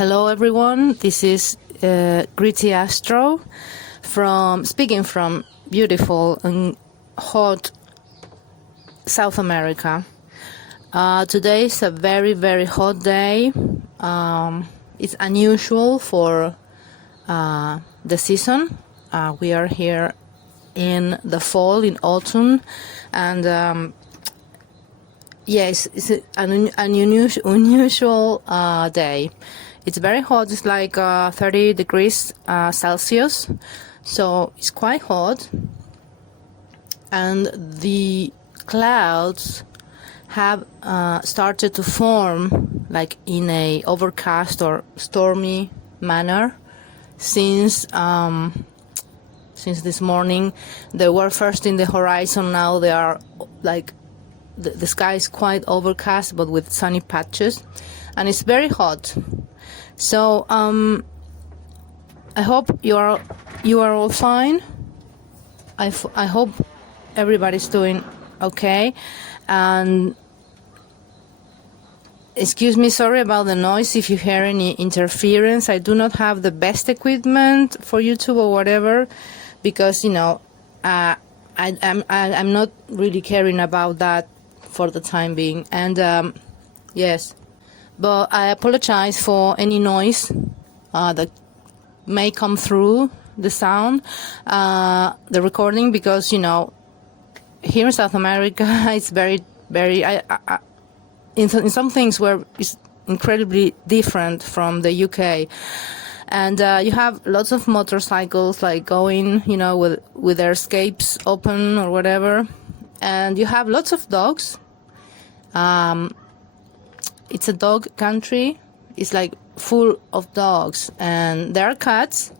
Hello everyone, this is Gritty Astro speaking from beautiful and hot South America. Today is a very, very hot day. It's unusual for the season. We are here in the fall, in autumn, and yes, it's an unusual day. It's very hot. It's like 30 degrees Celsius, so it's quite hot. And the clouds have started to form like in a overcast or stormy manner since this morning. They were first in the horizon. Now they are like the sky is quite overcast, but with sunny patches, and it's very hot. So I hope you are all fine. I hope everybody's doing okay. And excuse me, sorry about the noise if you hear any interference. I do not have the best equipment for YouTube or whatever, because I'm not really caring about that for the time being. And yes. But I apologize for any noise that may come through the sound, the recording, because, here in South America, it's very, very, in some things where it's incredibly different from the UK. And you have lots of motorcycles like going, with their escapes open or whatever. And you have lots of dogs. It's a dog country. It's like full of dogs, and there are cats,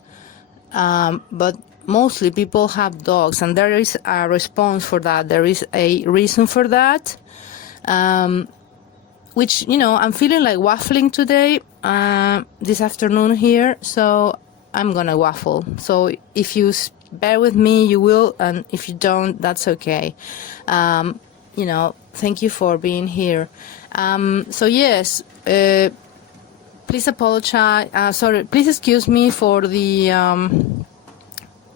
but mostly people have dogs, and there is a response for that. There is a reason for that, which, I'm feeling like waffling today, this afternoon here, so I'm gonna waffle. So if you bear with me, you will, and if you don't, that's okay. Thank you for being here. So yes, please apologize. Please excuse me for the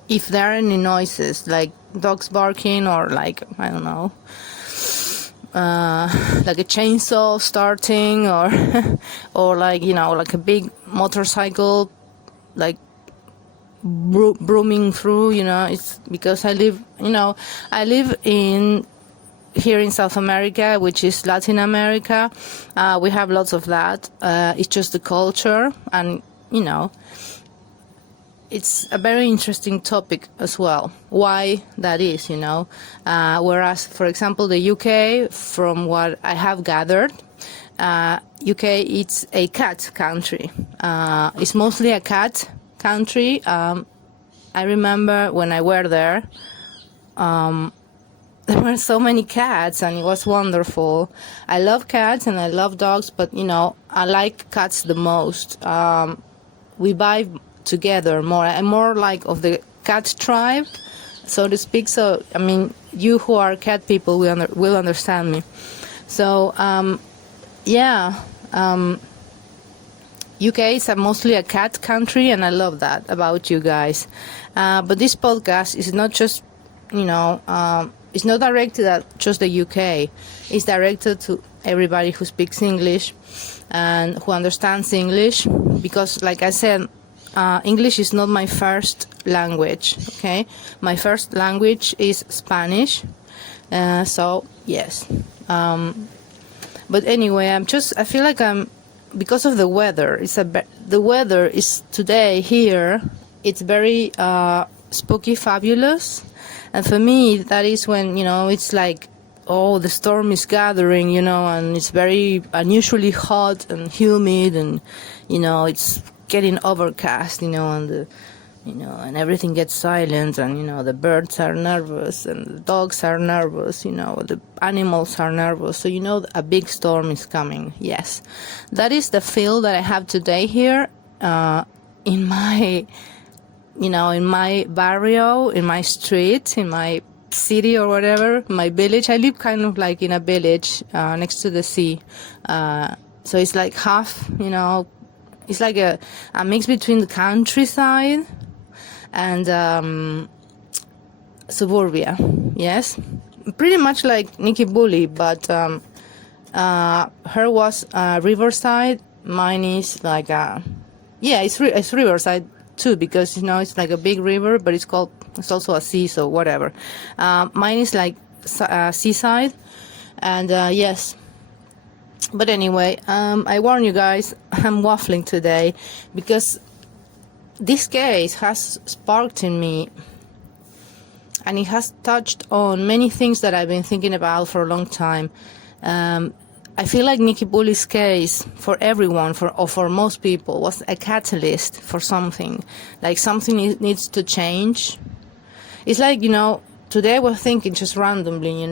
if there are any noises like dogs barking or like, I don't know, like a chainsaw starting or or like like a big motorcycle like brooming through. It's because I live here in South America, which is Latin America. We have lots of that. It's just the culture, and it's a very interesting topic as well. Why that is, whereas, for example, the UK, from what I have gathered, UK it's a cat country. It's mostly a cat country. I remember when I were there. There were so many cats, and it was wonderful. I love cats and I love dogs, but I like cats the most. We vibe together more. I'm more like of the cat tribe, so to speak. So I mean, you who are cat people will understand me. So UK is mostly a cat country, and I love that about you guys. But this podcast is not just it's not directed at just the UK. It's directed to everybody who speaks English and who understands English, because, like I said, English is not my first language, okay? My first language is Spanish. So, yes. But anyway, I feel like because of the weather, the weather is today here, it's very spooky, fabulous. And for me, that is when, it's like, the storm is gathering, and it's very unusually hot and humid, and, it's getting overcast, and and everything gets silent, and, the birds are nervous, and the dogs are nervous, the animals are nervous. So, a big storm is coming. Yes. That is the feel that I have today here, in my in my barrio, in my street, in my city or whatever, my village. I live kind of like in a village next to the sea. So it's like half, it's like a mix between the countryside and suburbia. Yes, pretty much like Nikki Bulley, but her was riverside. Mine is like it's riverside too, because it's like a big river, but it's also a sea, so whatever. Mine is like seaside, and yes. But anyway, I warn you guys, I'm waffling today because this case has sparked in me, and it has touched on many things that I've been thinking about for a long time. I feel like Nikki Bulley's case, for everyone, for most people, was a catalyst for something. Like something needs to change. It's like, today I was thinking just randomly,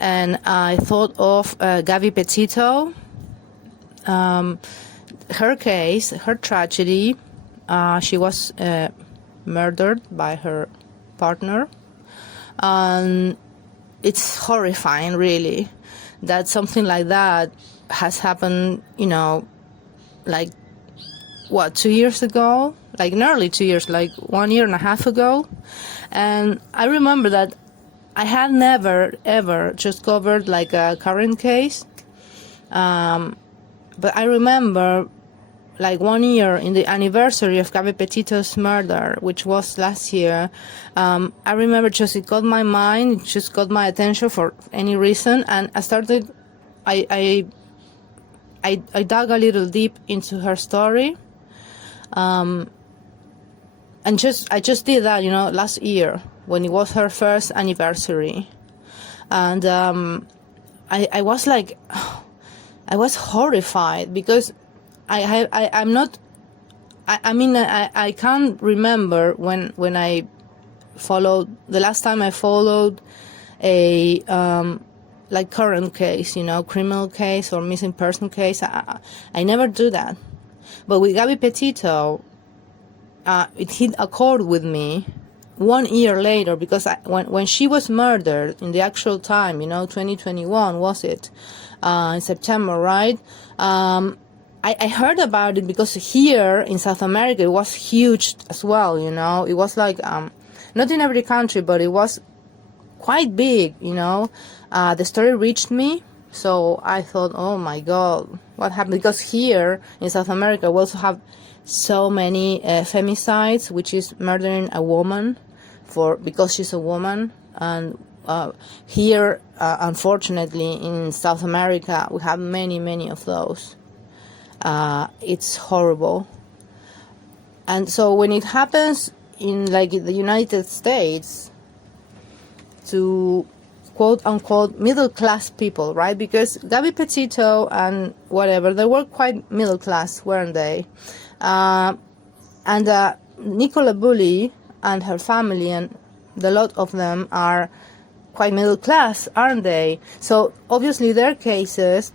and I thought of Gabi Petito, her case, her tragedy. She was murdered by her partner. It's horrifying, really, that something like that has happened, like, 2 years ago? Like, nearly 2 years, like 1 year and a half ago. And I remember that I had never, ever just covered like a current case. But I remember like 1 year in the anniversary of Gabi Petito's murder, which was last year. I remember it got my mind, it just got my attention for any reason. And I dug a little deep into her story. And I just did that, last year, when it was her first anniversary. And I was like, I was horrified because I can't remember when I followed, the last time I followed a like current case, criminal case or missing person case. I never do that. But with Gabi Petito, it hit a chord with me 1 year later, because when she was murdered in the actual time, 2021 was it, in September, right? I heard about it because here in South America it was huge as well, It was like, not in every country, but it was quite big, The story reached me, so I thought, oh my God, what happened? Because here in South America we also have so many femicides, which is murdering a woman because she's a woman. And here, unfortunately, in South America, we have many, many of those. It's horrible. And so when it happens in like the United States to quote unquote middle class people, right? Because Gabi Petito and whatever, they were quite middle class, weren't they? And Nicola Bulley and her family, and a lot of them are quite middle class, aren't they? So obviously their cases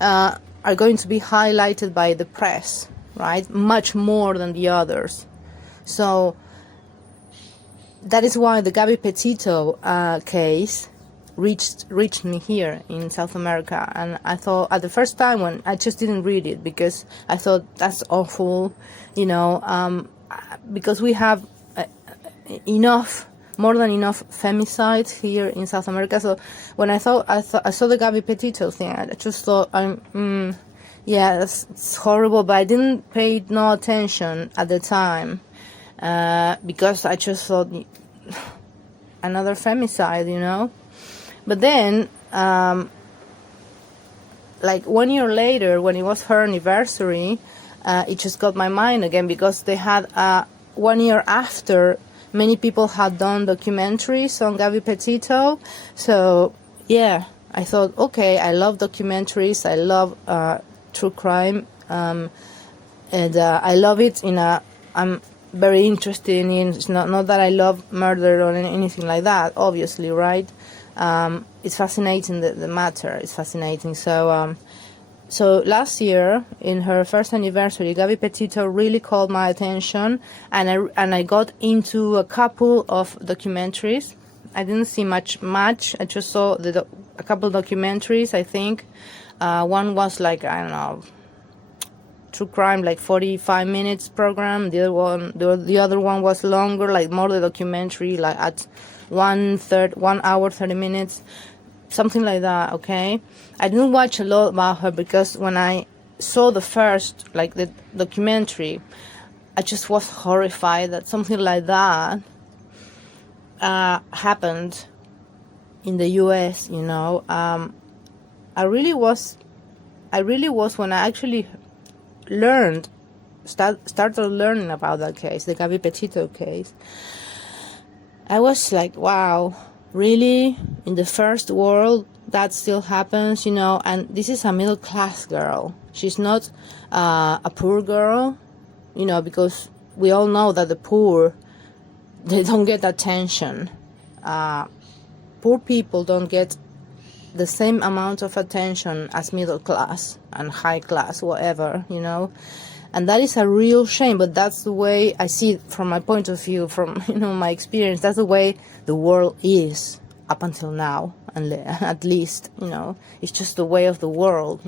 are going to be highlighted by the press, right? Much more than the others. So that is why the Gabi Petito case reached me here in South America. And I thought, at the first time, when I just didn't read it because I thought that's awful, because we have more than enough femicides here in South America. So when I saw the Gabi Petito thing, I just thought, it's horrible, but I didn't pay no attention at the time, because I just thought, another femicide, But then, like 1 year later, when it was her anniversary, it just got my mind again, because they had 1 year after, many people had done documentaries on Gabi Petito. So, yeah, I thought, okay, I love documentaries, I love true crime, and I love it I'm very interested in, it's not that I love murder or anything like that, obviously, right? It's fascinating, the matter is fascinating. So last year, in her first anniversary, Gabi Petito really called my attention, and I got into a couple of documentaries. I didn't see much. I just saw a couple documentaries, I think. One was like, I don't know, true crime, like 45 minutes program. The other one was longer, like more the documentary, like at 1 hour 30 minutes, something like that. Okay, I didn't watch a lot about her because when I saw the first, like the documentary, I just was horrified that something like that happened in the U.S. I really was when I actually started learning about that case, the Gabi Petito case. I was like, wow, really? In the first world, that still happens, And this is a middle class girl. She's not a poor girl, because we all know that the poor, they don't get attention. Poor people don't get the same amount of attention as middle class and high class, whatever, And that is a real shame, but that's the way I see it from my point of view, from, my experience. That's the way the world is up until now, and at least, It's just the way of the world,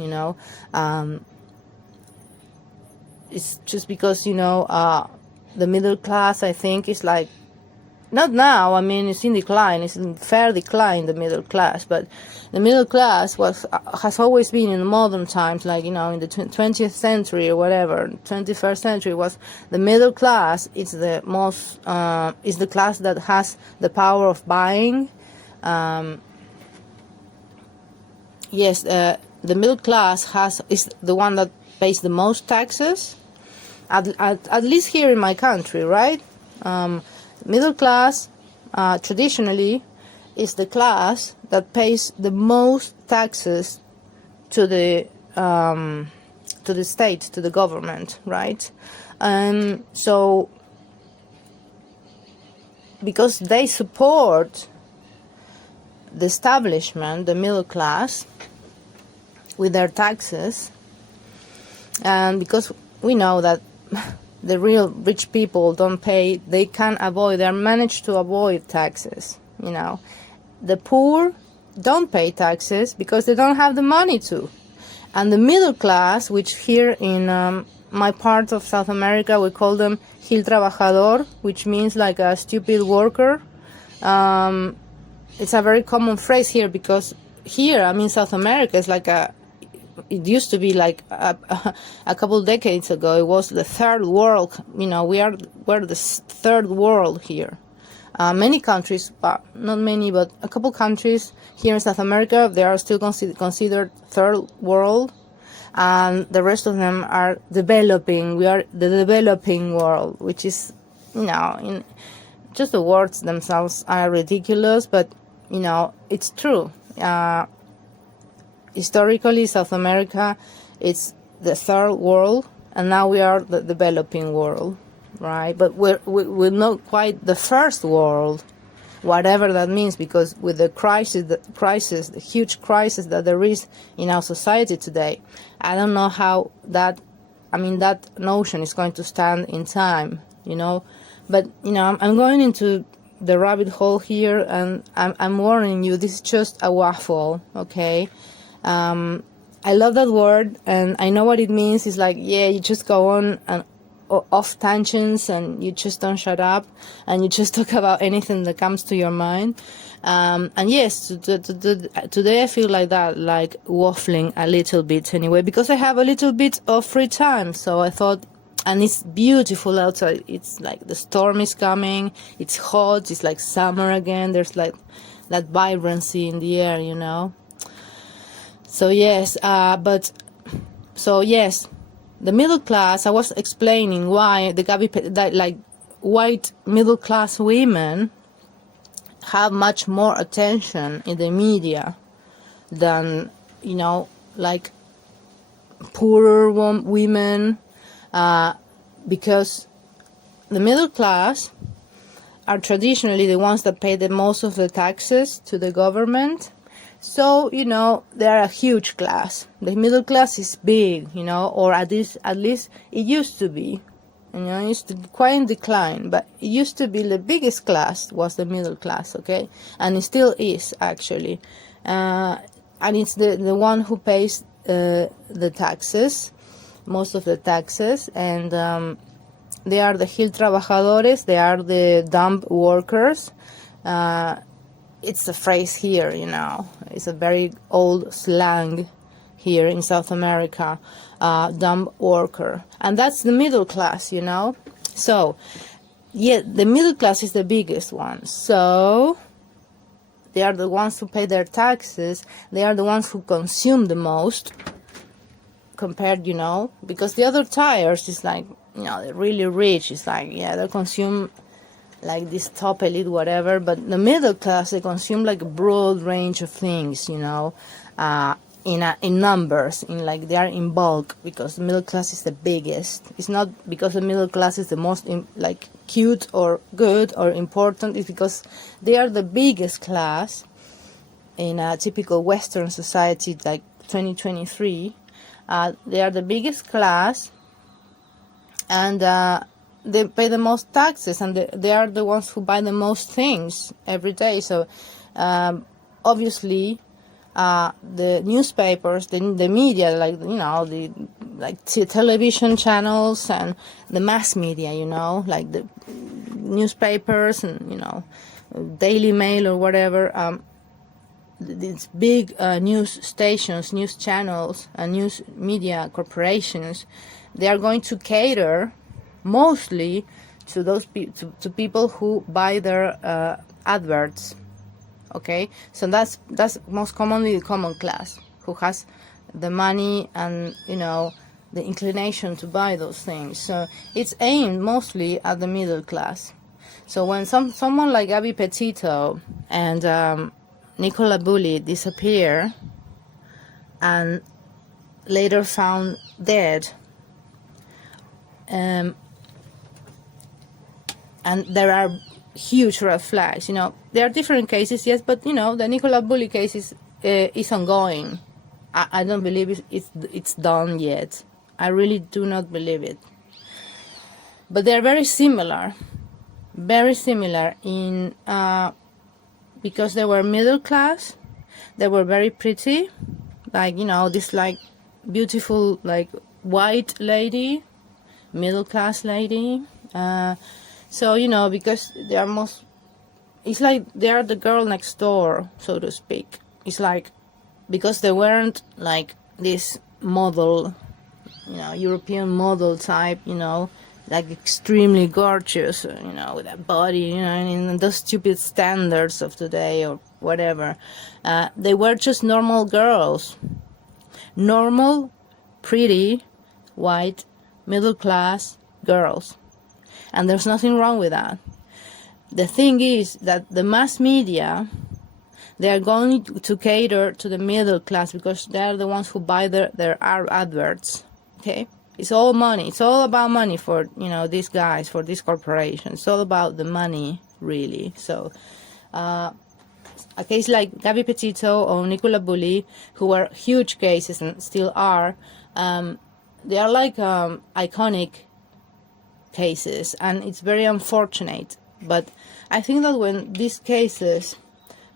It's just because, the middle class, I think, is like, not now, I mean, it's in decline, it's in fair decline, the middle class, but the middle class has always been in modern times, like, in the 20th century or whatever, 21st century, was the middle class. It's the most, is the class that has the power of buying. Yes, the middle class is the one that pays the most taxes, at least here in my country, right? Middle class, traditionally, is the class that pays the most taxes to the state, to the government, right? So, because they support the establishment, the middle class, with their taxes, and because we know that the real rich people don't pay, they manage to avoid taxes, The poor don't pay taxes because they don't have the money to. And the middle class, which here in my part of South America, we call them Gil Trabajador, which means like a stupid worker. It's a very common phrase here because here, South America is like it used to be like a couple decades ago, it was the third world. We're the third world here. Many countries, not many, but a couple countries here in South America, they are still considered third world, and the rest of them are developing. We are the developing world, which is, just the words themselves are ridiculous, but, it's true. Historically, South America, it's the third world, and now we are the developing world, right? But we're not quite the first world, whatever that means, because with the the huge crisis that there is in our society today, I don't know how that notion is going to stand in time, But, I'm going into the rabbit hole here, and I'm warning you, this is just a waffle, okay? I love that word, and I know what it means. It's like, you just go on and off tangents, and you just don't shut up, and you just talk about anything that comes to your mind. And yes, today I feel like that, like waffling a little bit anyway, because I have a little bit of free time. So I thought, and it's beautiful outside. It's like the storm is coming. It's hot. It's like summer again. There's like that vibrancy in the air, So yes, the middle class. I was explaining why the white middle class women have much more attention in the media than like poorer women, because the middle class are traditionally the ones that pay the most of the taxes to the government. So, they are a huge class. The middle class is big, or at least it used to be. It used to be quite in decline, but it used to be the biggest class was the middle class, okay? And it still is, actually. And it's the one who pays the taxes. most of the taxes, and they are the Gil Trabajadores, they are the dump workers. It's a phrase here, it's a very old slang here in South America, dump worker. And that's the middle class, So, yeah, the middle class is the biggest one. So, they are the ones who pay their taxes. They are the ones who consume the most compared, because the other tiers is like, they're really rich. It's like, yeah, they consume like this top elite, whatever. But the middle class, they consume like a broad range of things, in numbers, they are in bulk, because the middle class is the biggest. It's not because the middle class is the most cute or good or important. It's because they are the biggest class in a typical Western society like 2023. They are the biggest class, and they pay the most taxes, and they are the ones who buy the most things every day. So obviously the newspapers, the media, the television channels and the mass media, like the newspapers and Daily Mail or whatever, these big news stations, news channels, and news media corporations, they are going to cater mostly to those to people who buy their adverts. Okay, so that's most commonly the common class, who has the money and the inclination to buy those things. So it's aimed mostly at the middle class. So when someone like Gabi Petito and Nicola Bulley disappear and later found dead, and there are huge red flags. There are different cases, yes, but the Nicola Bulley case is ongoing. I don't believe it's done yet. I really do not believe it. But they're very similar in because they were middle class. They were very pretty, this beautiful white lady, middle class lady. So, because they are it's like they are the girl next door, so to speak. It's like, because they weren't like this model, European model type, extremely gorgeous, with that body, and those stupid standards of today or whatever. They were just normal girls. Normal, pretty, white, middle class girls. And there's nothing wrong with that. The thing is that the mass media, they are going to cater to the middle class because they are the ones who buy their adverts. Okay? It's all money. It's all about money for, these guys, for these corporations. It's all about the money, really. So, a case like Gabi Petito or Nicola Bulley, who were huge cases and still are, they are iconic cases, and it's very unfortunate. But I think that when these cases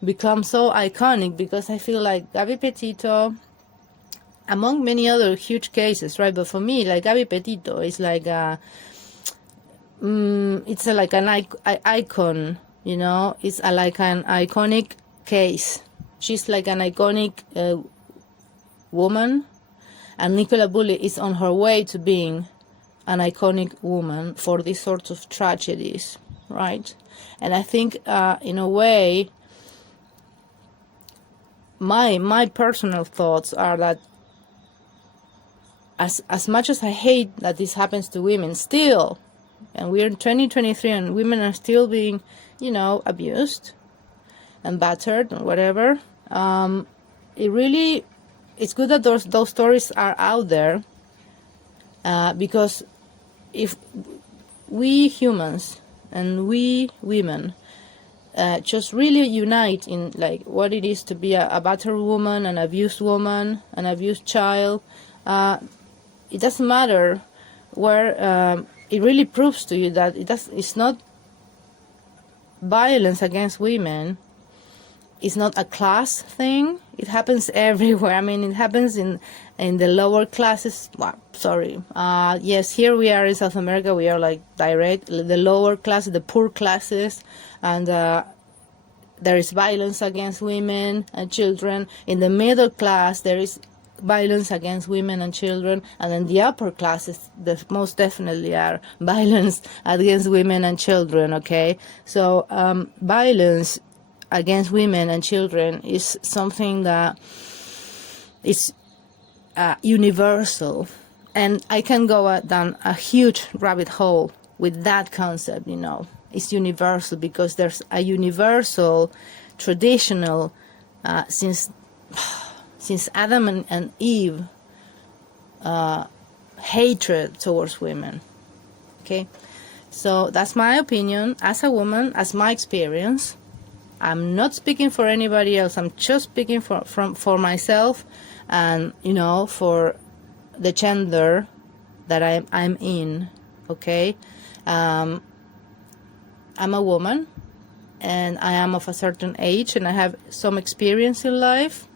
become so iconic, because I feel like Gabi Petito, among many other huge cases, right? But for me, Gabi Petito is like an icon, It's like an iconic case. She's like an iconic woman, and Nicola Bulley is on her way to being an iconic woman for these sorts of tragedies, right? And I think, in a way, my personal thoughts are that as much as I hate that this happens to women still, and we're in 2023 and women are still being, abused and battered and whatever, it's good that those stories are out there, because if we humans and we women just really unite in what it is to be a battered woman, an abused woman, an abused child, it doesn't matter where. It really proves to you that it's not violence against women it's not a class thing. It happens everywhere. I mean, it happens in the lower classes. Well, sorry. Yes, here we are in South America. We are like direct the lower classes, the poor classes, and there is violence against women and children. In the middle class, there is violence against women and children, and in the upper classes, there most definitely are violence against women and children. Okay, so violence against women and children is something that is universal, and I can go down a huge rabbit hole with that concept. It's universal because there's a universal traditional since Adam and Eve hatred towards women. Okay, so that's my opinion as a woman, as my experience. I'm not speaking for anybody else. I'm just speaking for myself, and for the gender that I'm in. Okay, I'm a woman, and I am of a certain age, and I have some experience in life.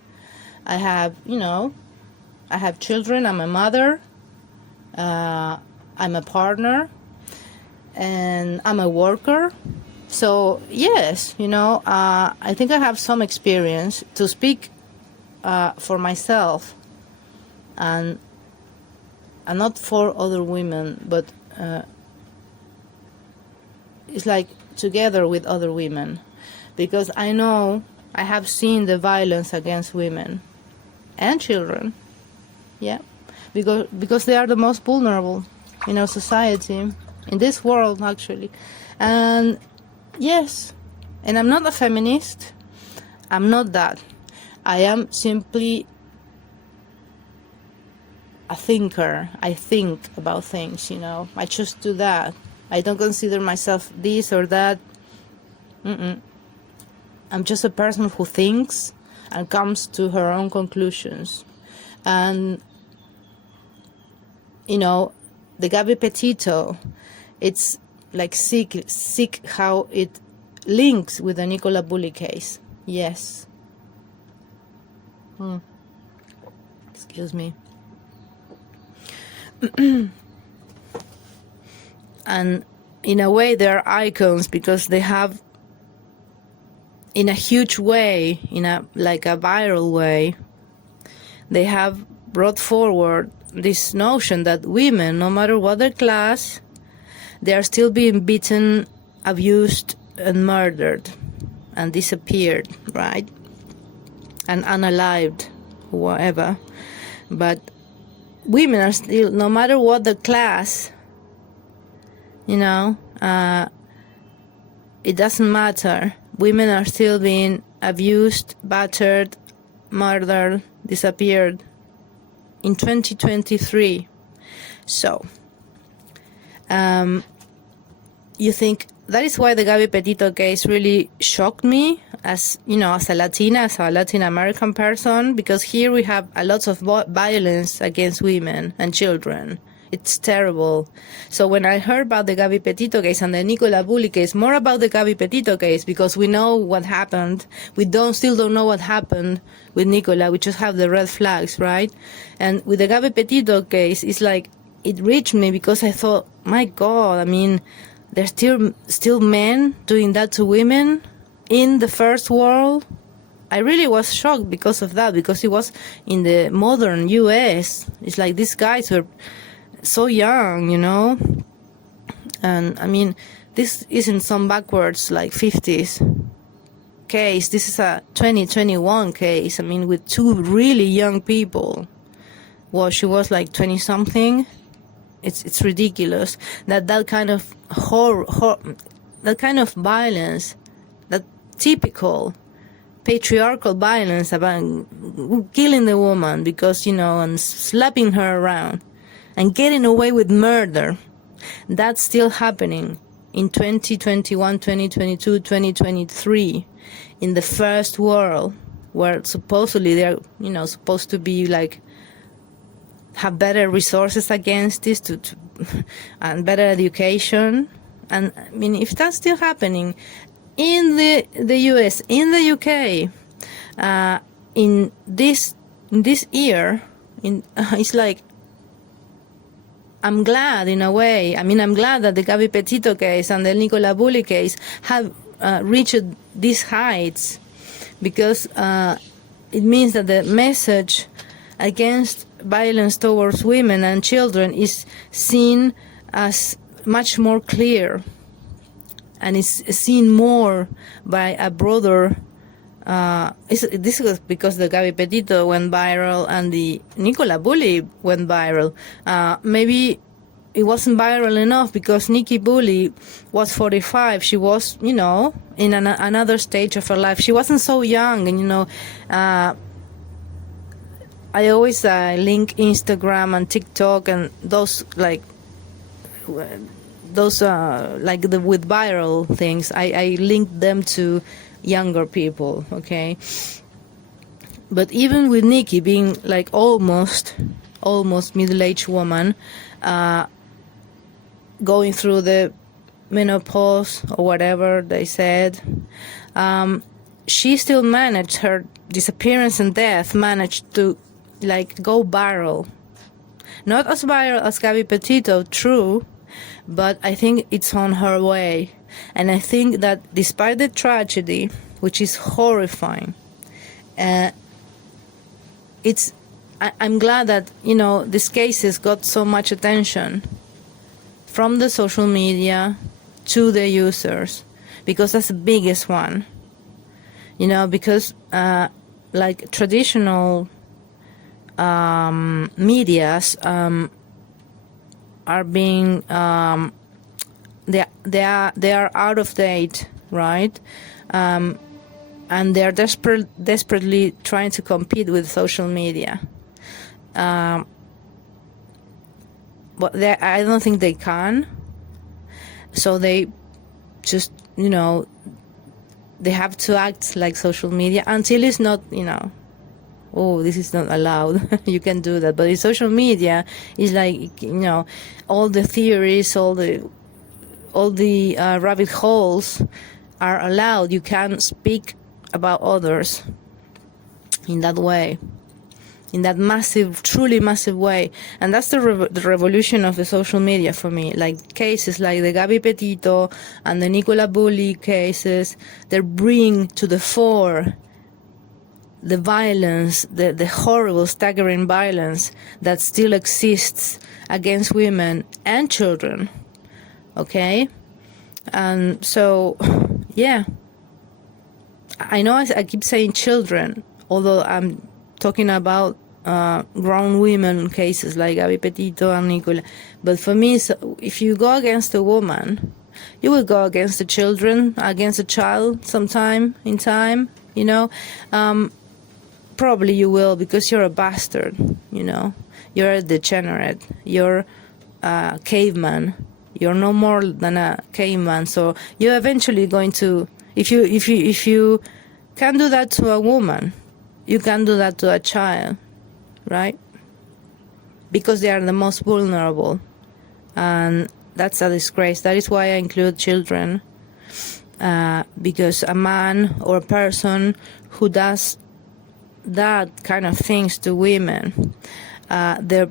I have children. I'm a mother. I'm a partner, and I'm a worker. So yes, I think I have some experience to speak for myself, and not for other women, but it's like together with other women, because I know I have seen the violence against women and children. Yeah, because they are the most vulnerable in our society, in this world actually, and. Yes, and I'm not a feminist. I'm not that. I am simply a thinker. I think about things, I just do that. I don't consider myself this or that. I'm just a person who thinks and comes to her own conclusions. And, the Gabi Petito, it's like sick how it links with the Nicola Bulley case. Yes. Excuse me. And in a way they're icons because they have, in a huge way, like a viral way, they have brought forward this notion that women, no matter what their class, they are still being beaten, abused, and murdered, and disappeared, right? And unalived, whatever. But women are still, no matter what the class, it doesn't matter. Women are still being abused, battered, murdered, disappeared in 2023. So, you think that is why the Gabi Petito case really shocked me as a Latina, as a Latin American person, because here we have a lot of violence against women and children. It's terrible. So when I heard about the Gabi Petito case and the Nicola Bulley case, more about the Gabi Petito case, because we know what happened. We still don't know what happened with Nicola. We just have the red flags, right? And with the Gabi Petito case, it's like, it reached me because I thought, my God, I mean, there's still men doing that to women in the first world. I really was shocked because of that, because it was in the modern U.S. It's like these guys were so young, And I mean, this isn't some backwards like 50s case. This is a 2021 case. I mean, with two really young people. Well, she was like 20 something. It's ridiculous that kind of that kind of violence, that typical patriarchal violence about killing the woman because, and slapping her around and getting away with murder, that's still happening in 2021, 2022, 2023 in the first world, where supposedly they're, supposed to be like, have better resources against this and better education. And I mean, if that's still happening, in the US, in the UK, in this year, it's like, I'm glad in a way. I mean, I'm glad that the Gabi Petito case and the Nicola Bulley case have reached these heights, because it means that the message against violence towards women and children is seen as much more clear, and is seen more by a broader. This was because the Gabi Petito went viral and the Nicola Bulley went viral. Maybe it wasn't viral enough because Nikki Bulley was 45. She was, in another stage of her life. She wasn't so young, and I always link Instagram and TikTok and those with viral things. I link them to younger people, okay? But even with Nikki being like almost middle-aged woman, going through the menopause or whatever they said, she still managed, her disappearance and death managed to go viral. Not as viral as Gabi Petito, true, but I think it's on her way. And I think that despite the tragedy, which is horrifying, I'm glad that, these cases got so much attention from the social media to the users, because that's the biggest one. Because traditional medias are being they are out of date, right? And they are desperately trying to compete with social media. But I don't think they can. So they just, they have to act like social media until it's not, oh, this is not allowed. You can do that. But in social media, it's like, all the theories, all the rabbit holes are allowed. You can speak about others in that way, in that massive, truly massive way. And that's the revolution of the social media for me. Like cases like the Gabi Petito and the Nicola Bulley cases, they bring to the fore the violence, the horrible, staggering violence that still exists against women and children. Okay? And so, yeah. I know I keep saying children, although I'm talking about grown women cases like Gabi Petito and Nicola. But for me, if you go against a woman, you will go against the children, against a child sometime in time, probably you will, because you're a bastard, You're a degenerate. You're a caveman. You're no more than a caveman. So you're eventually going to, if you can do that to a woman, you can do that to a child, right? Because they are the most vulnerable. And that's a disgrace. That is why I include children. Because a man or a person who does that kind of things to women, they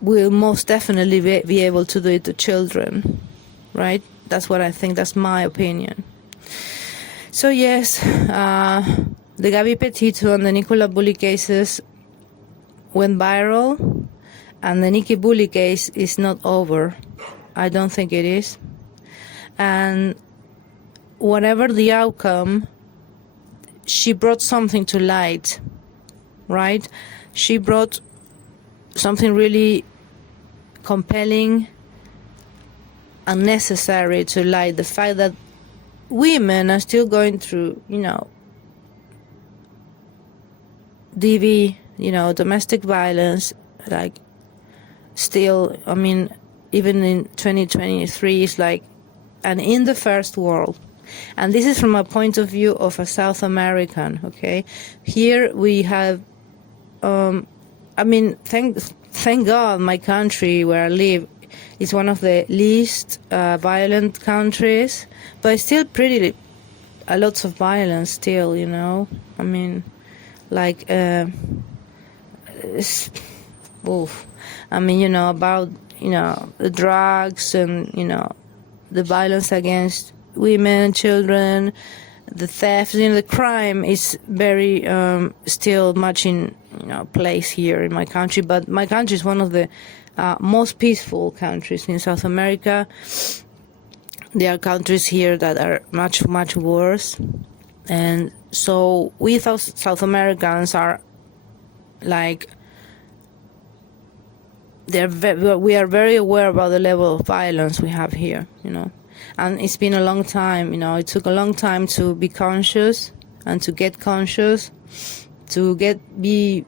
will most definitely be able to do it to children, right? That's what I think. That's my opinion. So yes, the Gabi Petito and the Nicola Bulley cases went viral, and the Nikki Bulley case is not over. I don't think it is. And whatever the outcome, she brought something to light, right? She brought something really compelling and necessary to light. The fact that women are still going through, DV, domestic violence, like still, I mean, even in 2023, it's like, and in the first world. And this is from a point of view of a South American, okay? Here we have, thank God my country where I live is one of the least violent countries, but it's still pretty a lot of violence still, you know. I mean, like, oof. I mean, you know, about, you know, the drugs and, you know, the violence against women, children, the theft, you know, the crime is very still much in, you know, place here in my country. But my country is one of the most peaceful countries in South America. There are countries here that are much, much worse. And so we South Americans are like, we are very aware about the level of violence we have here, you know. And it's been a long time, you know, it took a long time to be conscious and to get conscious, to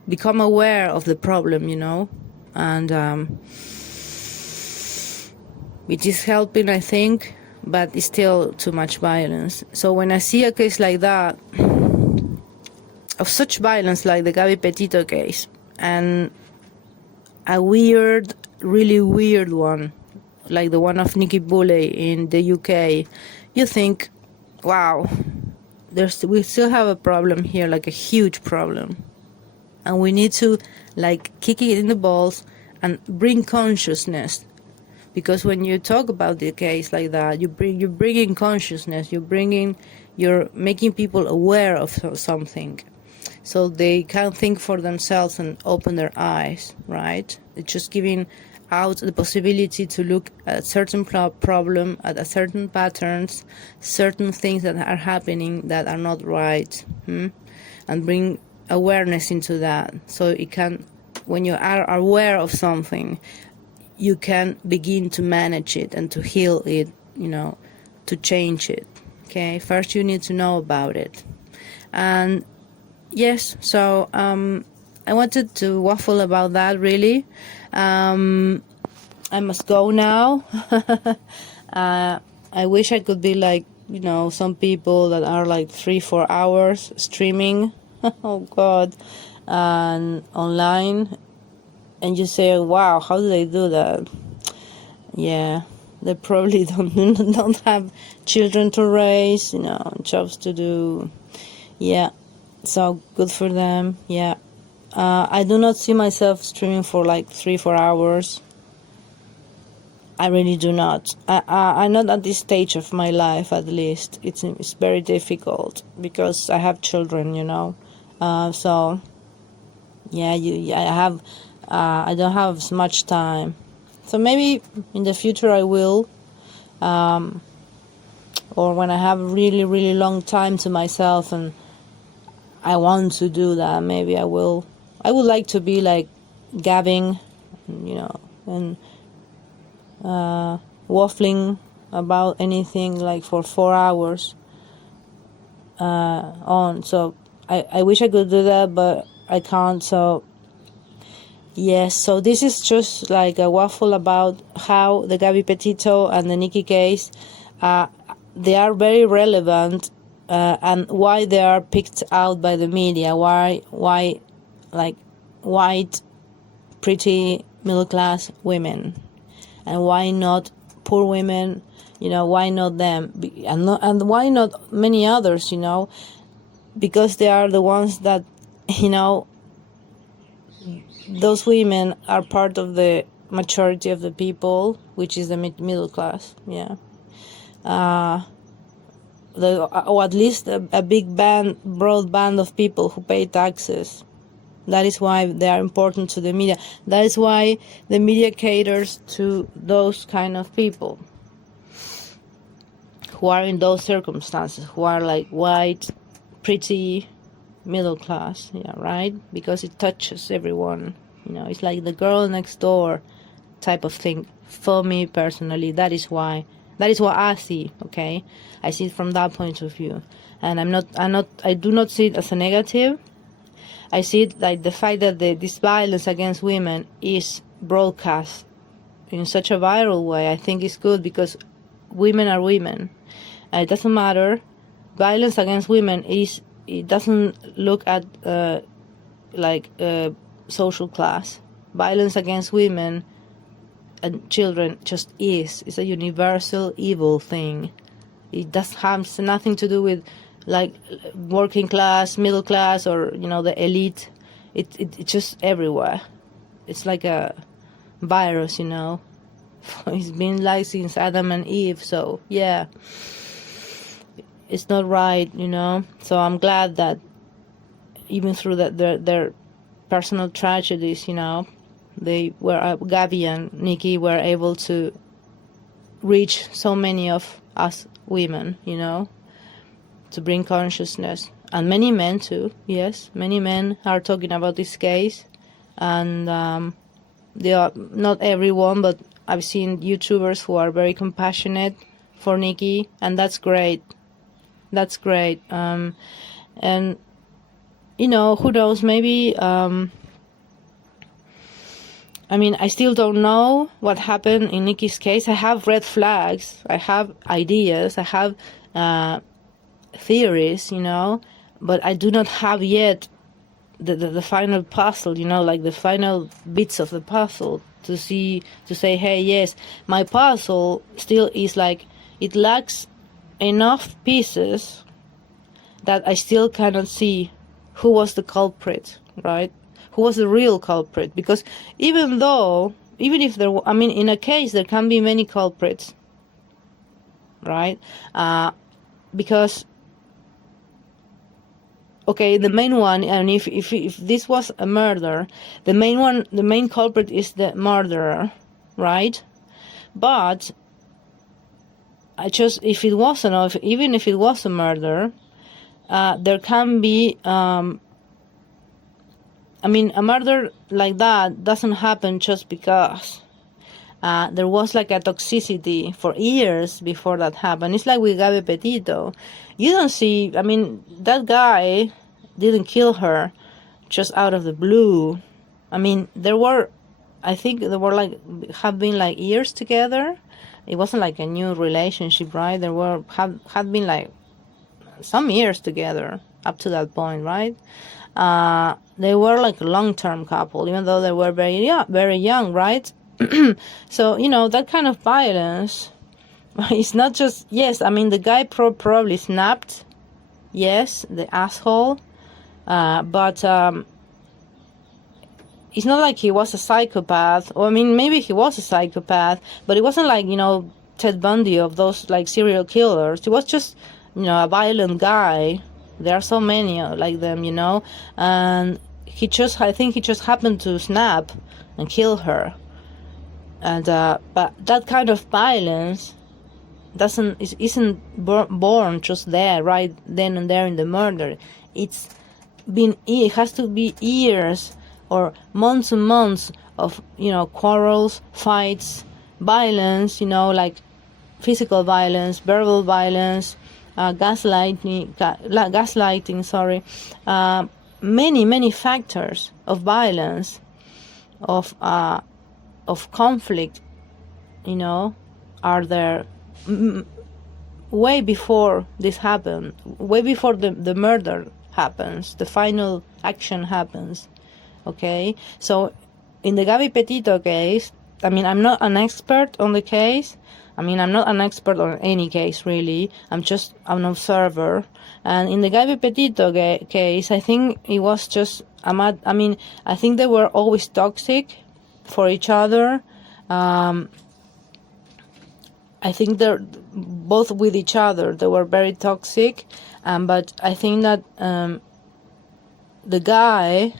become aware of the problem, you know. And it is helping, I think, but it's still too much violence. So when I see a case like that, of such violence like the Gabi Petito case, and a weird, really weird one, like the one of Nikki Bulley in the UK, you think, wow, we still have a problem here, like a huge problem. And we need to, like, kick it in the balls and bring consciousness. Because when you talk about the case like that, you're bringing consciousness, you're making people aware of something, so they can think for themselves and open their eyes, right? It's just giving out the possibility to look at a certain problem, at a certain patterns, certain things that are happening that are not right, and bring awareness into that. So it can, when you are aware of something, you can begin to manage it and to heal it, you know, to change it. Okay, first you need to know about it. And yes, so I wanted to waffle about that, really. I must go now. I wish I could be like, you know, some people that are like 3-4 hours streaming, oh God, and online. And you say, wow, how do they do that? Yeah, they probably don't have children to raise, you know, jobs to do. Yeah, so good for them. Yeah, I do not see myself streaming for like 3-4 hours. I really do not. I'm not at this stage of my life, at least. It's very difficult because I have children, you know. So yeah, I don't have as much time. So maybe in the future I will, or when I have really, really long time to myself and I want to do that, maybe I will. I would like to be like gabbing, you know, and waffling about anything like for 4 hours on. So I wish I could do that, but I can't. So yes, so this is just like a waffle about how the Gabi Petito and the Nikki case, they are very relevant, and why they are picked out by the media. Why like white, pretty, middle-class women, and why not poor women? You know, why not them? And why not many others? You know, because they are the ones that, you know, those women are part of the majority of the people, which is the middle class. Yeah, or at least a big broad band of people who pay taxes. That is why they are important to the media. That is why the media caters to those kind of people who are in those circumstances, who are like white, pretty, middle class. Yeah, right? Because it touches everyone. You know, it's like the girl next door type of thing. For me personally, that is what I see. Okay, I see it from that point of view, and I do not see it as a negative. I see it like the fact that this violence against women is broadcast in such a viral way. I think it's good because women are women. It doesn't matter. Violence against women it doesn't look at social class. Violence against women and children just is. It's a universal evil thing. It does have nothing to do with like working class, middle class, or the elite. It's just everywhere. It's like a virus, It's been like since Adam and Eve. So yeah, it's not right, So I'm glad that even through their personal tragedies, they were Gabby and Nikki were able to reach so many of us women, to bring consciousness, and many men too. Yes, many men are talking about this case, and they are not everyone, but I've seen YouTubers who are very compassionate for Nikki, and that's great. That's great. And who knows? Maybe. I still don't know what happened in Nikki's case. I have red flags. I have ideas. I have theories, but I do not have yet the final puzzle, like the final bits of the puzzle to say, hey, yes, my puzzle still is like, it lacks enough pieces that I still cannot see who was the culprit, right? Who was the real culprit? Because even if there, in a case there can be many culprits, right? Because, okay, the main one, and if this was a murder, the main culprit is the murderer, right? But if it wasn't, even if it was a murder, there can be. A murder like that doesn't happen just because there was like a toxicity for years before that happened. It's like with Gabi Petito. You don't see, that guy didn't kill her just out of the blue. Have been like years together. It wasn't like a new relationship, right? Had been like some years together up to that point, right? They were like a long-term couple, even though they were very young, right? So, that kind of violence, it's not just, yes, the guy probably snapped, yes, the asshole, but it's not like he was a psychopath, or maybe he was a psychopath, but it wasn't like, Ted Bundy of those like serial killers. He was just, a violent guy. There are so many like them, and I think he just happened to snap and kill her. And but that kind of violence isn't born just there, right then and there in the murder. It has to be years or months and months of quarrels, fights, violence, like physical violence, verbal violence, gaslighting, sorry, many factors of violence, of conflict, are there way before this happened, way before the murder happens, the final action happens. Okay, so in the Gabi Petito case, I'm not an expert on the case. I'm not an expert on any case, really. I'm just an observer. And in the Gabi Petito case, I think it was just, I think they were always toxic for each other. I think they're both with each other. They were very toxic. But I think that the guy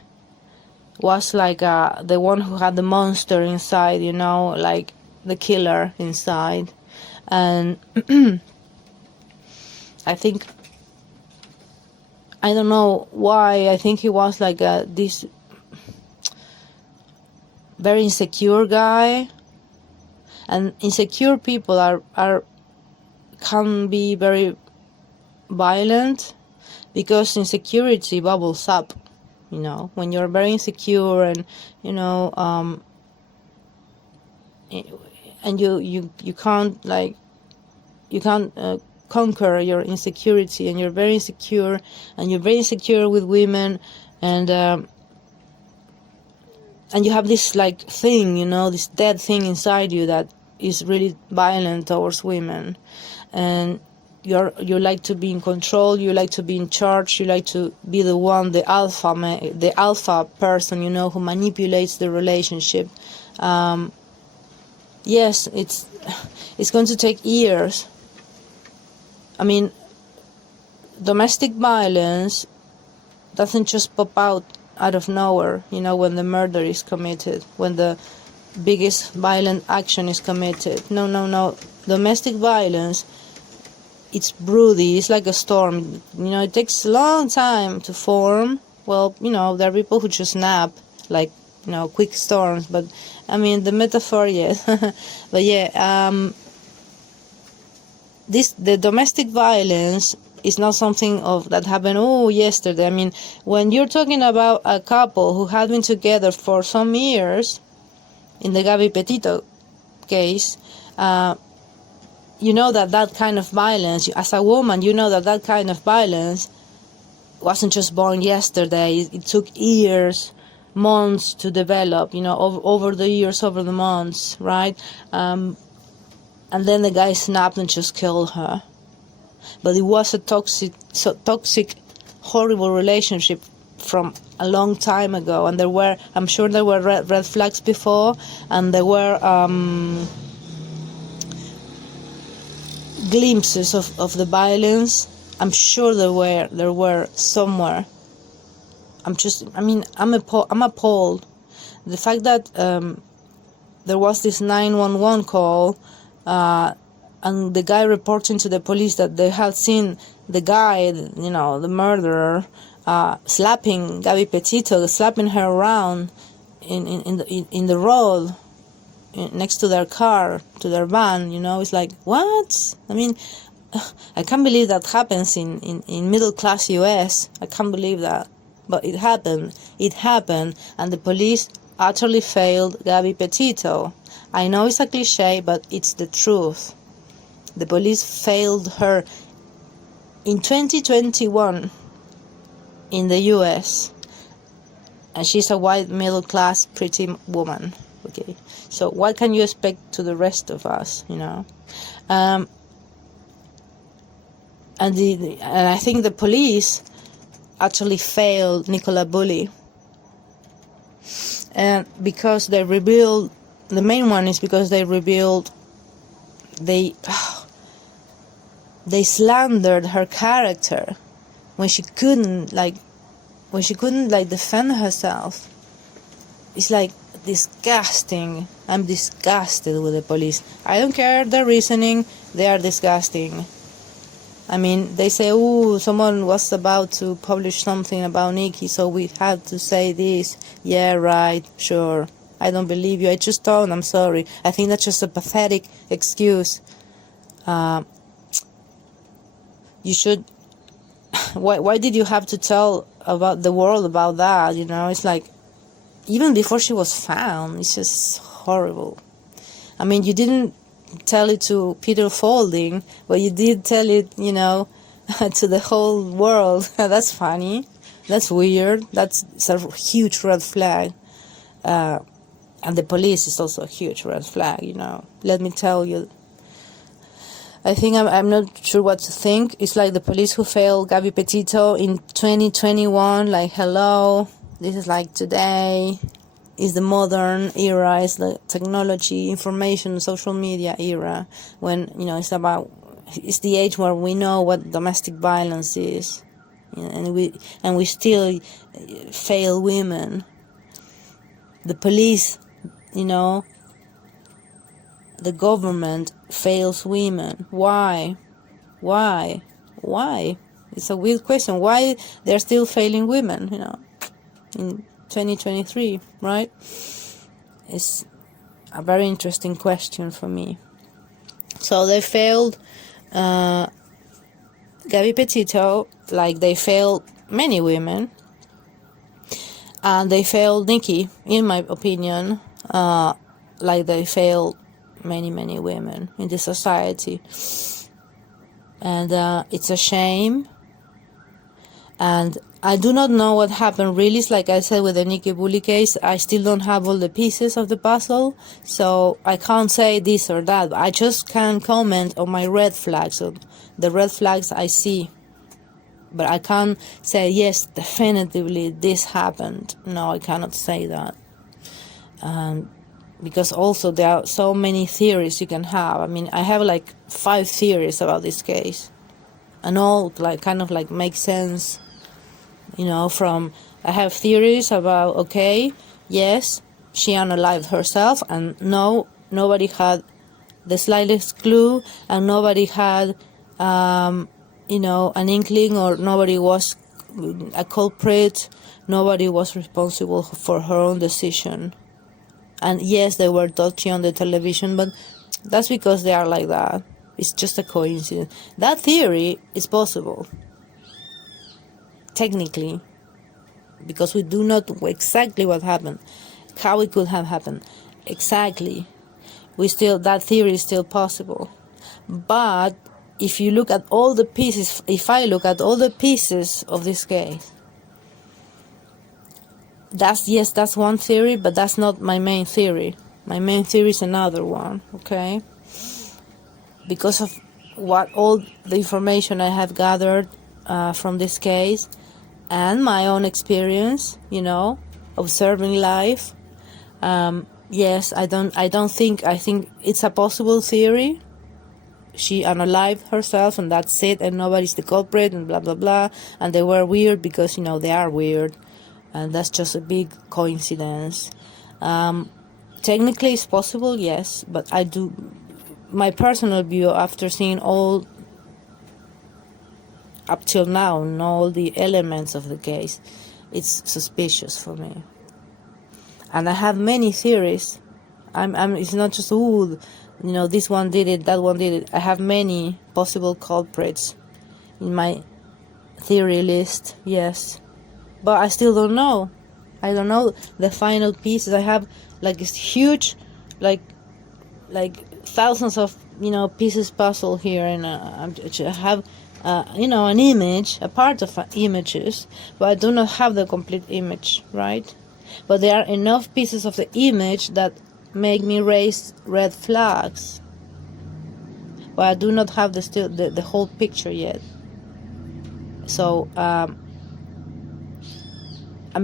was like the one who had the monster inside, like the killer inside. And I think, I don't know why, I think he was like this very insecure guy. And insecure people can be very violent, because insecurity bubbles up, when you're very insecure, and and you can't conquer your insecurity, and you're very insecure, with women, and you have this like thing, this dead thing inside you that is really violent towards women. And you like to be in control, you like to be in charge, you like to be the one, the alpha person, who manipulates the relationship. Yes, it's going to take years. I mean, domestic violence doesn't just pop out of nowhere, when the murder is committed, when the biggest violent action is committed. No. Domestic violence, it's broody, it's like a storm. It takes a long time to form. Well, there are people who just snap, like, quick storms, but, I mean, the metaphor, yes. But yeah, the domestic violence is not something that happened yesterday. I mean, when you're talking about a couple who had been together for some years, in the Gabi Petito case, that kind of violence, as a woman, that kind of violence wasn't just born yesterday. It took years, months to develop, over the years, over the months, right? And then the guy snapped and just killed her. But it was a toxic, horrible relationship from a long time ago, and I'm sure there were red flags before, and there were glimpses of the violence. I'm sure there were somewhere. I'm appalled. The fact that there was this 911 call, and the guy reporting to the police that they had seen the guy, the murderer, slapping Gabi Petito, slapping her around in the road next to their car, to their van. It's like, what? I mean, I can't believe that happens in middle class US. I can't believe that, but it happened, and the police utterly failed Gabi Petito. I know it's a cliche, but it's the truth. The police failed her in 2021 in the US, and she's a white, middle-class, pretty woman. Okay, so what can you expect to the rest of us? And I think the police actually failed Nicola Bulley, and because they revealed, the main one is because they revealed they slandered her character when she couldn't defend herself. It's like disgusting. I'm disgusted with the police. I don't care their reasoning, they are disgusting. I mean, they say, someone was about to publish something about Nikki, so we had to say this. Yeah, right, sure. I don't believe you. I just don't. I'm sorry. I think that's just a pathetic excuse. You should. Why did you have to tell about the world about that? It's like, even before she was found, it's just horrible. I mean, you didn't tell it to Peter Folding, but you did tell it, to the whole world. That's funny. That's weird. That's a huge red flag. And the police is also a huge red flag, Let me tell you. I think I'm not sure what to think. It's like the police who failed Gabi Petito in 2021. Like, hello, this is like today. Is the modern era, is the technology, information, social media era, when, it's the age where we know what domestic violence is, and we still fail women. The police, the government fails women. Why? It's a weird question. Why they're still failing women, in 2023, right? It's a very interesting question for me. So they failed Gabi Petito, like they failed many women, and they failed Nikki, in my opinion, like they failed many women in this society. And it's a shame, and I do not know what happened really. It's like I said with the Nikki Bulley case, I still don't have all the pieces of the puzzle, so I can't say this or that. I just can comment on my red flags, on the red flags I see. But I can't say, yes, definitively this happened. No, I cannot say that. Because also there are so many theories you can have. I mean, I have like 5 theories about this case. And all like kind of like make sense. From I have theories about, okay, yes, she unalived herself, and no, nobody had the slightest clue, and nobody had, an inkling, or nobody was a culprit, nobody was responsible for her own decision. And yes, they were dodgy on the television, but that's because they are like that. It's just a coincidence. That theory is possible. Technically, because we do not know exactly what happened, how it could have happened exactly. That theory is still possible. But if you look at all the pieces, if I look at all the pieces of this case, that's one theory, but that's not my main theory. My main theory is another one, okay? Because of all the information I have gathered from this case, and my own experience, observing life. Yes, I think it's a possible theory. She unalived herself, and that's it, and nobody's the culprit, and blah blah blah. And they were weird because they are weird, and that's just a big coincidence. Technically, it's possible, yes, but my personal view after seeing all up till now, and all the elements of the case, it's suspicious for me. And I have many theories. It's not just, this one did it, that one did it. I have many possible culprits in my theory list, yes. But I still don't know. I don't know the final pieces. I have like this huge, like thousands of, pieces puzzle here, and I have an image, a part of images, but I do not have the complete image, right? But there are enough pieces of the image that make me raise red flags. But I do not have the whole picture yet. So I'm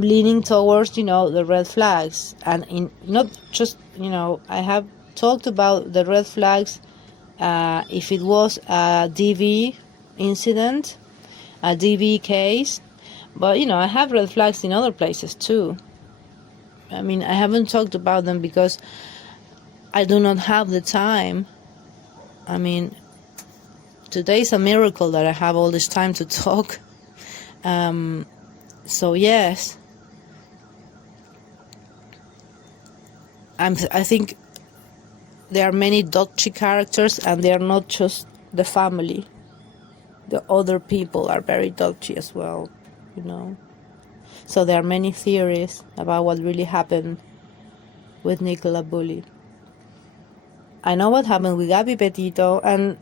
leaning towards, the red flags, and not just, I have talked about the red flags. If it was a DV incident, a DV case, but I have red flags in other places too. I mean, I haven't talked about them because I do not have the time. I mean, today's a miracle that I have all this time to talk. So yes, I think there are many dodgy characters, and they are not just the family. The other people are very dodgy as well, So there are many theories about what really happened with Nicola Bulley. I know what happened with Gabi Petito, and,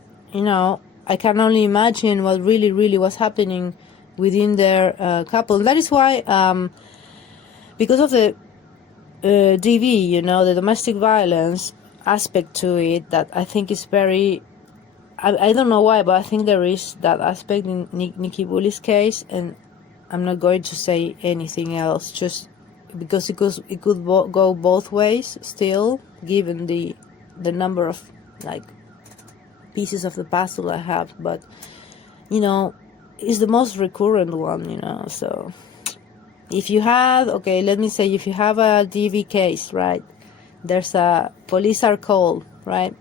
I can only imagine what really, really was happening within their couple. That is why, because of the DV, the domestic violence aspect to it, that I think is very... I don't know why, but I think there is that aspect in Nikki Bulley's case, and I'm not going to say anything else, just because it could go both ways still, given the number of pieces of the puzzle I have. But it's the most recurrent one, so if you have, okay, let me say, if you have a DV case, right, there's police are called, right?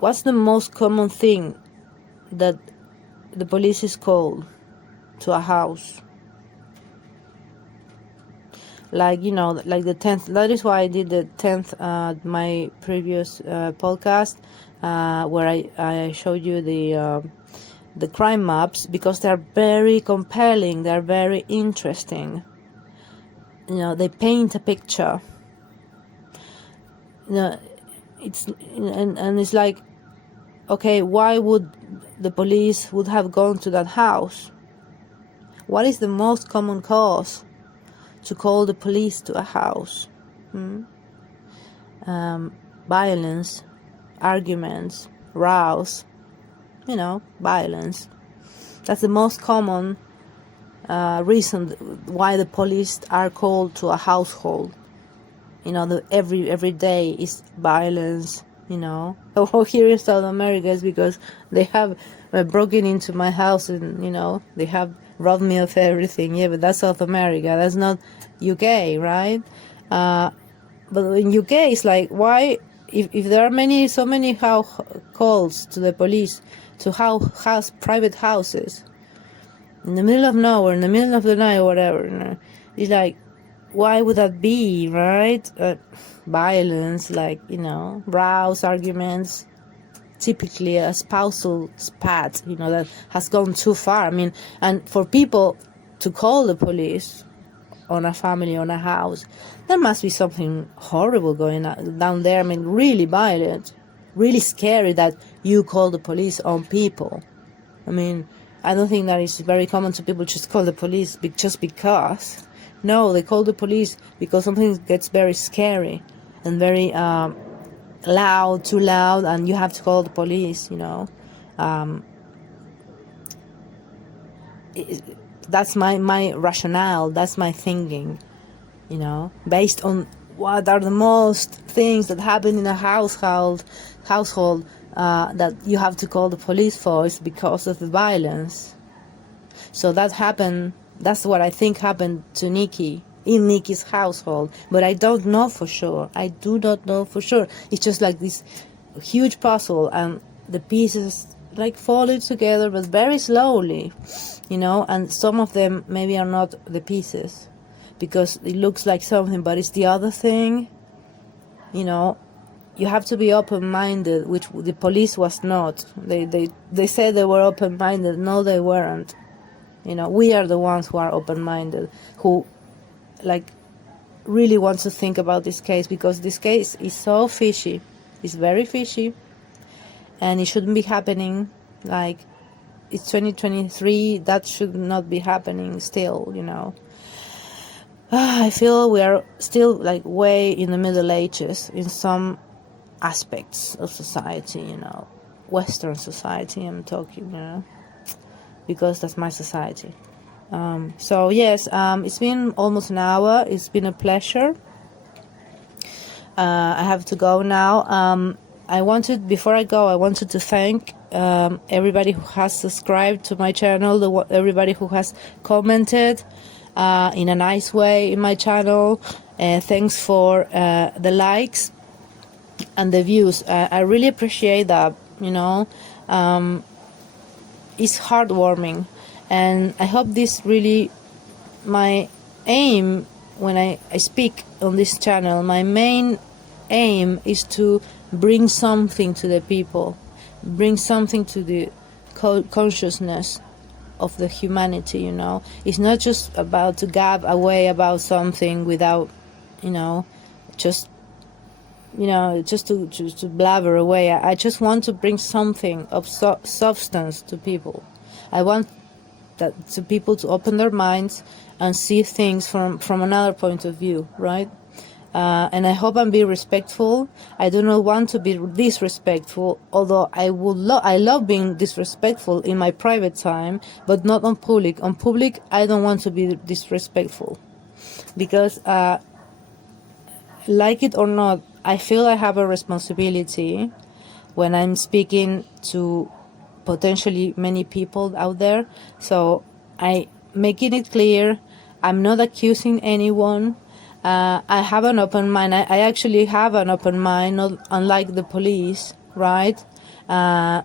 What's the most common thing that the police is called to a house? Like the 10th. That is why I did the 10th, my previous podcast, where I showed you the crime maps, because they're very compelling. They're very interesting. They paint a picture. It's and it's like, okay, why would the police would have gone to that house? What is the most common cause to call the police to a house? Violence, arguments, rows, violence. That's the most common reason why the police are called to a household. Every day is violence, Oh, here in South America is because they have broken into my house and, they have robbed me of everything. Yeah, but that's South America. That's not UK, right? But in UK, it's like, why, if there are so many calls to the police to house private houses in the middle of nowhere, in the middle of the night or whatever, it's like, why would that be, right? Violence, like, rows, arguments, typically a spousal spat, that has gone too far. I mean, and for people to call the police on a family, on a house, there must be something horrible going on down there. I mean, really violent, really scary that you call the police on people. I mean, I don't think that it's very common to people just call the police just because. No, they call the police because something gets very scary and very loud, too loud, and you have to call the police, That's my rationale, that's my thinking, based on what are the most things that happen in a household that you have to call the police for is because of the violence. So that's what I think happened to Nikki, in Nikki's household. But I don't know for sure. I do not know for sure. It's just like this huge puzzle, and the pieces like falling together, but very slowly, and some of them maybe are not the pieces, because it looks like something, but it's the other thing, You have to be open-minded, which the police was not. They said they were open-minded. No, they weren't. We are the ones who are open-minded, who really want to think about this case, because this case is so fishy. It's very fishy, and it shouldn't be happening. Like, it's 2023, that should not be happening still, I feel we are still way in the Middle Ages in some aspects of society, Western society I'm talking, because that's my society. So yes, it's been almost an hour. It's been a pleasure. I have to go now. Before I go, I wanted to thank everybody who has subscribed to my channel, everybody who has commented in a nice way in my channel. Thanks for the likes and the views. I really appreciate that, It's heartwarming, and I hope this really, my aim when I speak on this channel, my main aim is to bring something to the people, bring something to the consciousness of the humanity, It's not just about to gab away about something without, just to blabber away. I just want to bring something of substance to people. I want people to open their minds and see things from another point of view, right? And I hope I'm being respectful. I do not want to be disrespectful, although I love being disrespectful in my private time, but not on public. On public, I don't want to be disrespectful, because like it or not, I feel I have a responsibility when I'm speaking to potentially many people out there. So making it clear, I'm not accusing anyone. I have an open mind. I actually have an open mind, not unlike the police, right? And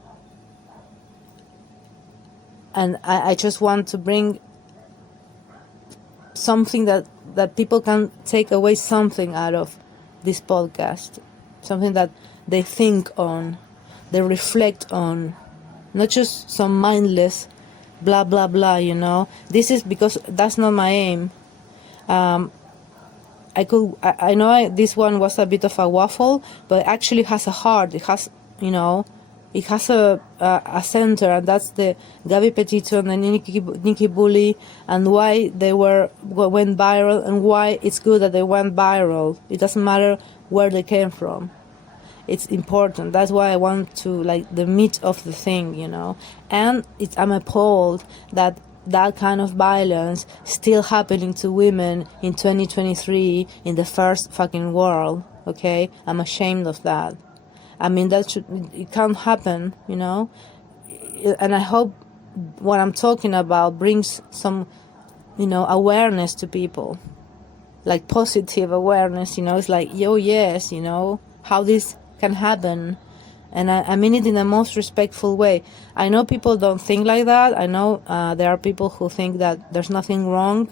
I just want to bring something that people can take away something out of this podcast, something that they think on, they reflect on, not just some mindless blah blah blah, This is because that's not my aim. I know this one was a bit of a waffle, but it actually has a heart. It has, it has a center, and that's the Gabi Petito and the Nikki Bulley, and why they went viral, and why it's good that they went viral. It doesn't matter where they came from. It's important. That's why I want to, like, the meat of the thing, you know. And I'm appalled that kind of violence still happening to women in 2023 in the first fucking world. Okay, I'm ashamed of that. I mean, it can't happen, you know. And I hope what I'm talking about brings some, you know, awareness to people, like positive awareness, you know. It's like, yo, yes, you know, how this can happen. And I mean it in the most respectful way. I know people don't think like that. I know there are people who think that there's nothing wrong.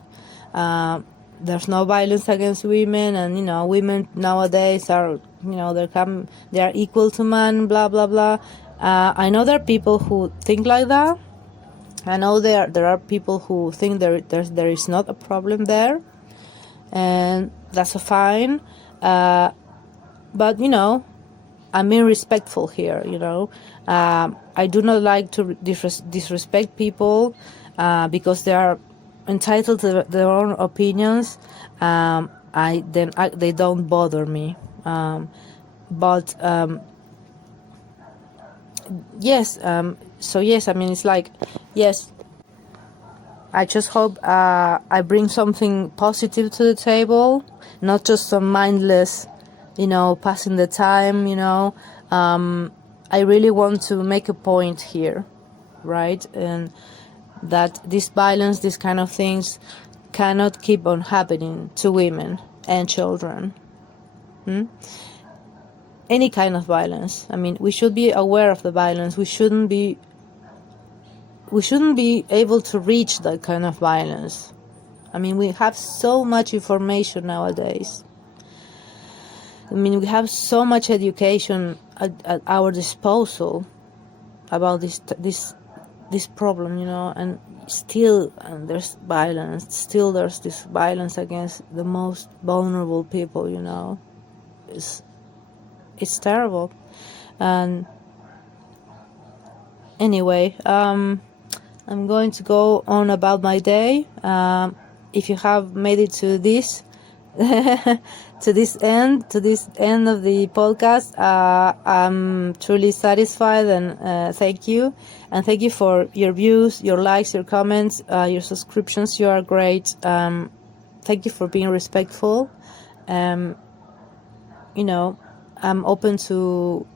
There's no violence against women, and, you know, women nowadays are, you know, they are equal to men, blah blah blah. I know there are people who think like that. I know there are people who think there is not a problem there, and that's fine. But, you know, I'm being respectful here, you know. I do not like to disrespect people because they are entitled to their own opinions. They don't bother me. But yes. So yes, I mean, it's like, yes. I just hope I bring something positive to the table, not just some mindless, you know, passing the time, you know. I really want to make a point here, right? And that this violence, these kind of things, cannot keep on happening to women and children. Any kind of violence. I mean, we should be aware of the violence. We shouldn't be able to reach that kind of violence. I mean, we have so much information nowadays. I mean, we have so much education at our disposal about this problem, you know, and still there's violence. Still there's this violence against the most vulnerable people, you know. It's terrible. And anyway, I'm going to go on about my day. If you have made it to this to this end of the podcast, I'm truly satisfied, and thank you. And thank you for your views, your likes, your comments, your subscriptions. You are great. Thank you for being respectful. You know, I'm open to,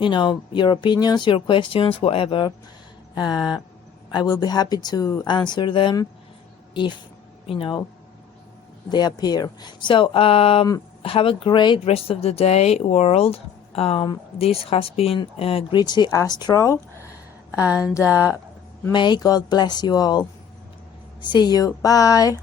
you know, your opinions, your questions, whatever. I will be happy to answer them if, you know, they appear. So have a great rest of the day, world. This has been Gritty Astral, and may God bless you all. See you. Bye.